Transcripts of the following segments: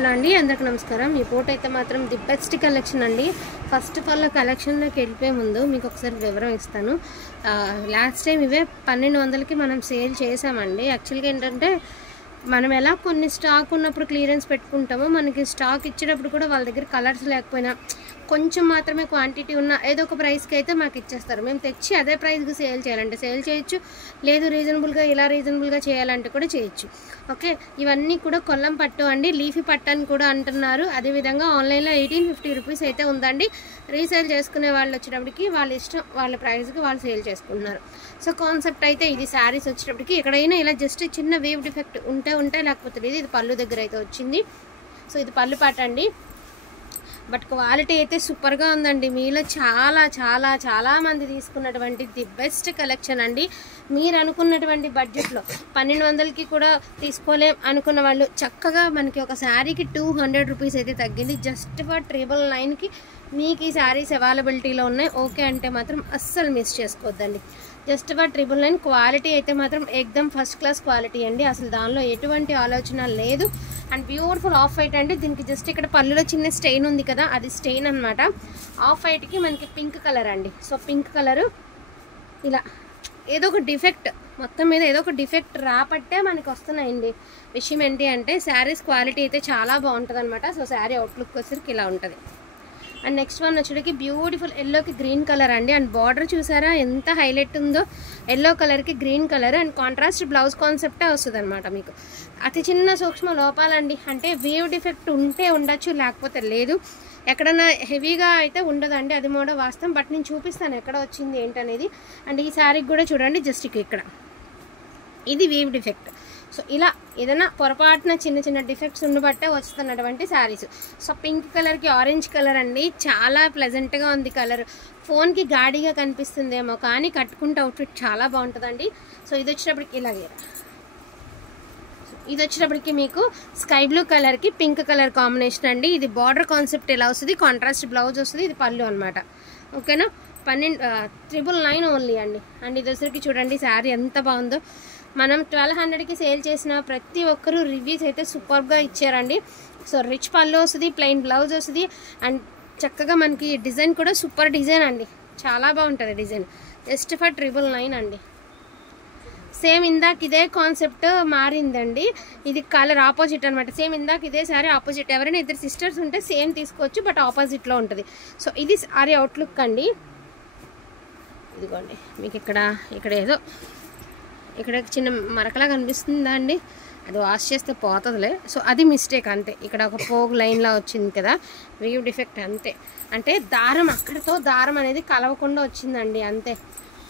Hello అండి, అందరికి నమస్కారం. ఈ పూట అయితే మాత్రం ది బెస్ట్ కలెక్షన్ అండి. ఫస్ట్ ఆఫ్ ఆల్ కలెక్షన్లోకి వెళ్ళిపోయే ముందు మీకు ఒకసారి వివరం ఇస్తాను. లాస్ట్ టైం ఇవే 1200కి మనం సేల్ చేసామండి. యాక్చువల్గా ఏంటంటే మనం ఎలా కొన్ని స్టాక్ ఉన్నప్పుడు క్లియరెన్స్ పెట్టుకుంటామో, మనకి స్టాక్ ఇచ్చేటప్పుడు కూడా వాళ్ళ దగ్గర కలర్స్ లేకపోయినా కొంచెం మాత్రమే క్వాంటిటీ ఉన్న ఏదో ఒక ప్రైస్కి అయితే మాకు ఇచ్చేస్తారు. మేము తెచ్చి అదే ప్రైస్కి సేల్ చేయాలంటే సేల్ చేయొచ్చు, లేదు రీజనబుల్గా చేయాలంటే కూడా చేయొచ్చు. ఓకే, ఇవన్నీ కూడా కొల్లం పట్టు అండి. లీఫీ పట్టు అని కూడా అంటున్నారు. అదేవిధంగా ఆన్లైన్లో 1850 రూపీస్ అయితే ఉందండి. రీసేల్ చేసుకునే వాళ్ళు వచ్చేటప్పటికి వాళ్ళ ఇష్టం, వాళ్ళ ప్రైస్కి వాళ్ళు సేల్ చేసుకుంటున్నారు. సో కాన్సెప్ట్ అయితే ఇది. శారీస్ వచ్చేటప్పటికి ఎక్కడైనా ఇలా జస్ట్ చిన్న వేవ్ డిఫెక్ట్ ఉంటే లేకపోతే లేదు. ఇది పళ్ళు దగ్గర అయితే వచ్చింది. సో ఇది పళ్ళు పాట అండి. బట్ క్వాలిటీ అయితే సూపర్గా ఉందండి. మీలో చాలా చాలా చాలా మంది తీసుకున్నటువంటి ది బెస్ట్ కలెక్షన్ అండి. మీరు అనుకున్నటువంటి బడ్జెట్లో 1200కి కూడా తీసుకోలేం అనుకున్న వాళ్ళు చక్కగా మనకి ఒక శారీకి 200 రూపీస్ అయితే తగ్గింది. జస్ట్ ఫర్ 999కి మీకు ఈ శారీస్ అవైలబిలిటీలో ఉన్నాయి. ఓకే అంటే మాత్రం అస్సలు మిస్ చేసుకోవద్దండి. Just for 999. క్వాలిటీ అయితే మాత్రం ఎక్దమ్ ఫస్ట్ క్లాస్ క్వాలిటీ అండి. అసలు దానిలో ఎటువంటి ఆలోచన లేదు. అండ్ బ్యూటిఫుల్ ఆఫ్ వైట్ అండి. దీనికి జస్ట్ ఇక్కడ పళ్ళులో చిన్న స్టెయిన్ ఉంది కదా, అది స్టెయిన్ అనమాట. ఆఫ్ వైట్కి మనకి పింక్ కలర్ అండి. సో పింక్ కలరు ఇలా ఏదో ఒక డిఫెక్ట్, మొత్తం మీద ఏదో ఒక డిఫెక్ట్ రాపట్టే మనకి వస్తున్నాయండి. విషయం ఏంటి అంటే శారీస్ క్వాలిటీ అయితే చాలా బాగుంటుంది అనమాట. సో శారీ అవుట్లుక్ వచ్చరికి ఇలా ఉంటుంది. అండ్ నెక్స్ట్ వన్ వచ్చేటికి బ్యూటిఫుల్ ఎల్లోకి గ్రీన్ కలర్ అండి. అండ్ బార్డర్ చూసారా ఎంత హైలైట్ ఉందో. ఎల్లో కలర్కి green colour and contrast blouse కాన్సెప్టే వస్తుంది అనమాట. మీకు అతి చిన్న సూక్ష్మ లోపాలండి. అంటే వేవ్ డిఫెక్ట్ ఉంటే ఉండొచ్చు, లేకపోతే లేదు. ఎక్కడన్నా హెవీగా అయితే ఉండదండి, అది కూడా వాస్తవం. బట్ నేను చూపిస్తాను ఎక్కడ వచ్చింది ఏంటనేది. అండ్ ఈ శారీకి కూడా చూడండి, జస్ట్ ఇక్కడ ఇది వేవ్ డిఫెక్ట్. సో ఇలా ఏదైనా పొరపాటున చిన్న చిన్న డిఫెక్ట్స్ ఉండబట్టే వస్తున్నటువంటి శారీస్. సో పింక్ కలర్కి ఆరెంజ్ కలర్ అండి. చాలా ప్లెజెంట్గా ఉంది కలర్. ఫోన్కి గాడిగా కనిపిస్తుందేమో కానీ కట్టుకుంటే అవుట్ఫిట్ చాలా బాగుంటుందండి. సో ఇది వచ్చేటప్పటికి ఇలాగే, ఇది వచ్చేటప్పటికి మీకు స్కై బ్లూ కలర్కి పింక్ కలర్ కాంబినేషన్ అండి. ఇది బార్డర్ కాన్సెప్ట్ ఎలా వస్తుంది, కాంట్రాస్ట్ బ్లౌజ్ వస్తుంది. ఇది పళ్ళు అనమాట. ఓకేనా, 999 ఓన్లీ అండి. అండ్ ఇది వచ్చరికి చూడండి శారీ ఎంత బాగుందో. మనం 1200కి సేల్ చేసిన ప్రతి ఒక్కరూ రివ్యూస్ అయితే సూపర్గా ఇచ్చారండి. సో రిచ్ పళ్ళు వస్తుంది, ప్లెయిన్ బ్లౌజ్ వస్తుంది. అండ్ చక్కగా మనకి డిజైన్ కూడా సూపర్ డిజైన్ అండి. చాలా బాగుంటుంది డిజైన్. జస్ట్ ఫర్ 999 అండి. సేమ్ ఇందాక ఇదే కాన్సెప్ట్ మారిందండి. ఇది కలర్ ఆపోజిట్ అనమాట. సేమ్ ఇందాక ఇదే సారీ ఆపోజిట్. ఎవరైనా ఇద్దరు సిస్టర్స్ ఉంటే సేమ్ తీసుకోవచ్చు, బట్ ఆపోజిట్లో ఉంటుంది. సో ఇది సారీ అవుట్లుక్ అండి. ఇదిగోండి మీకు ఇక్కడ ఏదో ఇక్కడ చిన్న మరకలా కనిపిస్తుందా అండి, అది వాష్ చేస్తే పోతుందిలే. సో అది మిస్టేక్ అంతే. ఇక్కడ ఒక పోగు లైన్లా వచ్చింది కదా, వేవ్ డిఫెక్ట్ అంతే. అంటే దారం అక్కడితో దారం అనేది కలవకుండా వచ్చిందండి అంతే.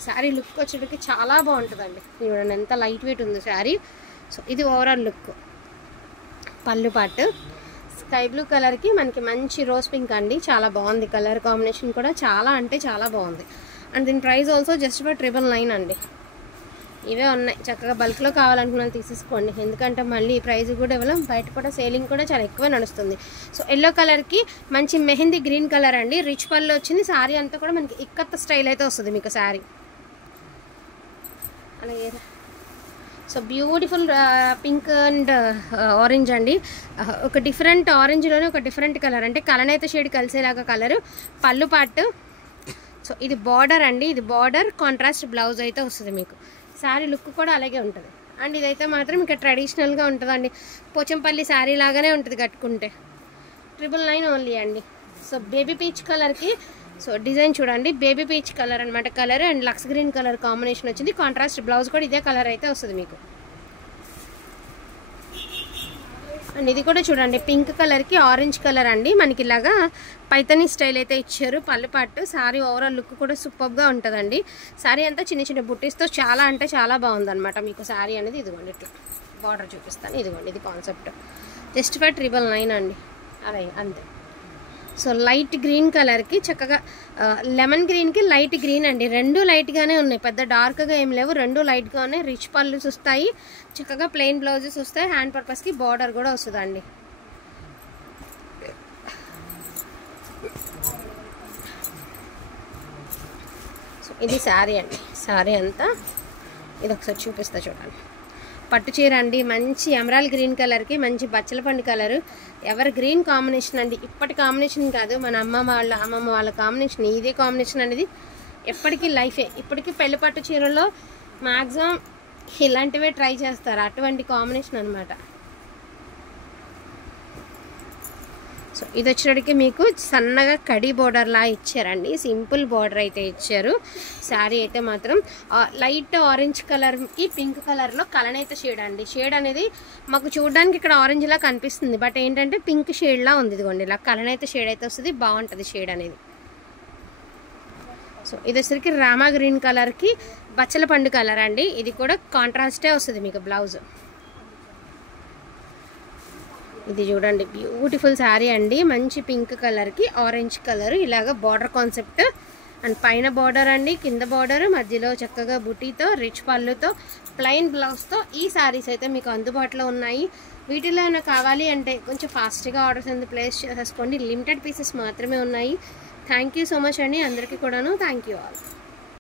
శారీ లుక్ వచ్చేటికి చాలా బాగుంటుందండి. చూడండి ఎంత లైట్ వెయిట్ ఉంది శారీ. సో ఇది ఓవరాల్ లుక్. పళ్ళు పాటు స్కై బ్లూ కలర్కి మనకి మంచి రోజ్ పింక్ అండి. చాలా బాగుంది కలర్ కాంబినేషన్ కూడా, చాలా అంటే చాలా బాగుంది. అండ్ దీని ప్రైస్ ఆల్సో జస్ట్ ఫర్ 999 అండి. ఇవే ఉన్నాయి. చక్కగా బల్క్లో కావాలనుకున్నాను తీసేసుకోండి. ఎందుకంటే మళ్ళీ ఈ ప్రైస్ కూడా ఇవ్వలేం. బయట కూడా సేలింగ్ కూడా చాలా ఎక్కువ నడుస్తుంది. సో ఎల్లో కలర్కి మంచి మెహందీ గ్రీన్ కలర్ అండి. రిచ్ పళ్ళు వచ్చింది. శారీ అంతా కూడా మనకి ఇక్కత్త స్టైల్ అయితే వస్తుంది మీకు శారీ. అలాగే so beautiful pink and orange అండి. ఒక డిఫరెంట్ ఆరెంజ్లోనే ఒక డిఫరెంట్ కలర్, అంటే కలనేత షేడ్ కలిసేలాగా కలరు. పళ్ళు పాటు. సో ఇది బార్డర్ అండి. ఇది బార్డర్ కాంట్రాస్ట్ బ్లౌజ్ అయితే వస్తుంది మీకు. శారీ లుక్ కూడా అలాగే ఉంటుంది. అండ్ ఇదైతే మాత్రం ఇంకా ట్రెడిషనల్గా ఉంటుందండి. పోచంపల్లి శారీ లాగానే ఉంటుంది కట్టుకుంటే. 999 ఓన్లీ అండి. సో బేబీ పీచ్ కలర్కి సో డిజైన్ చూడండి, బేబీ పీచ్ కలర్ అనమాట colour. And lux green colour combination వచ్చింది. కాంట్రాస్ట్ బ్లౌజ్ కూడా ఇదే కలర్ అయితే వస్తుంది మీకు. అండ్ ఇది కూడా చూడండి పింక్ కలర్కి ఆరెంజ్ కలర్ అండి. మనకి ఇలాగా పైతనీ స్టైల్ అయితే ఇచ్చారు. పళ్ళు పట్టు. శారీ ఓవరాల్ లుక్ కూడా సూపర్గా ఉంటుందండి. శారీ అంతా చిన్న చిన్న బుట్టీస్తో చాలా అంటే చాలా బాగుందన్నమాట మీకు శారీ అనేది. ఇదిగోండి ఇట్లా బార్డర్ చూపిస్తాను. ఇదిగోండి ఇది కాన్సెప్ట్. జస్ట్ ఫర్ 999 అండి. అలాగే అంతే. సో లైట్ గ్రీన్ కలర్కి చక్కగా లెమన్ గ్రీన్కి లైట్ గ్రీన్ అండి. రెండు లైట్గానే ఉన్నాయి, పెద్ద డార్క్గా ఏం లేవు. రెండు లైట్గా ఉన్నాయి. రిచ్ పళ్ళు వస్తాయి, చక్కగా ప్లెయిన్ బ్లౌజెస్ వస్తాయి. హ్యాండ్ పర్పస్కి బార్డర్ కూడా వస్తుందండి. సో ఇది శారీ అండి. శారీ అంతా ఇది ఒకసారి చూపిస్తా చూడండి. పట్టు చీర అండి, మంచి ఎమరాల్డ్ గ్రీన్ కలర్కి మంచి బచ్చల పండు కలరు, ఎవర్ గ్రీన్ కాంబినేషన్ అండి. ఇప్పటి కాంబినేషన్ కాదు, మన అమ్మమ్మ వాళ్ళ కాంబినేషన్. ఇదే కాంబినేషన్ అనేది ఎప్పటికీ లైఫే. ఇప్పటికీ పెళ్లి పట్టు చీరల్లో మ్యాక్సిమం ఇలాంటివే ట్రై చేస్తారు, అటువంటి కాంబినేషన్ అనమాట. సో ఇది వచ్చేటికి మీకు సన్నగా కడి బోర్డర్లా ఇచ్చారండి, సింపుల్ బోర్డర్ అయితే ఇచ్చారు. శారీ అయితే మాత్రం లైట్ ఆరెంజ్ కలర్కి పింక్ కలర్లో కలనైతే షేడ్ అండి. షేడ్ అనేది మాకు చూడడానికి ఇక్కడ ఆరెంజ్లా కనిపిస్తుంది, బట్ ఏంటంటే పింక్ షేడ్లా ఉంది. ఇదిగోండి ఇలా కలనైతే షేడ్ అయితే వస్తుంది, బాగుంటుంది షేడ్ అనేది. సో ఇది వచ్చేసరికి రామా గ్రీన్ కలర్కి బచ్చల పండు కలర్ అండి. ఇది కూడా కాంట్రాస్టే వస్తుంది మీకు బ్లౌజ్. ఇది చూడండి బ్యూటిఫుల్ శారీ అండి, మంచి పింక్ కలర్కి ఆరెంజ్ కలర్ ఇలాగ బార్డర్ కాన్సెప్ట్. అండ్ పైన బార్డర్ అండి, కింద బార్డర్, మధ్యలో చక్కగా బుటీతో రిచ్ పళ్ళుతో ప్లెయిన్ బ్లౌజ్తో ఈ శారీస్ అయితే మీకు అందుబాటులో ఉన్నాయి. వీటిలో ఏమైనా కావాలి అంటే కొంచెం ఫాస్ట్గా ఆర్డర్స్ అనేది ప్లేస్ చేసేసుకోండి, లిమిటెడ్ పీసెస్ మాత్రమే ఉన్నాయి. థ్యాంక్ యూ సో మచ్ అండి అందరికీ కూడాను. Thank you all.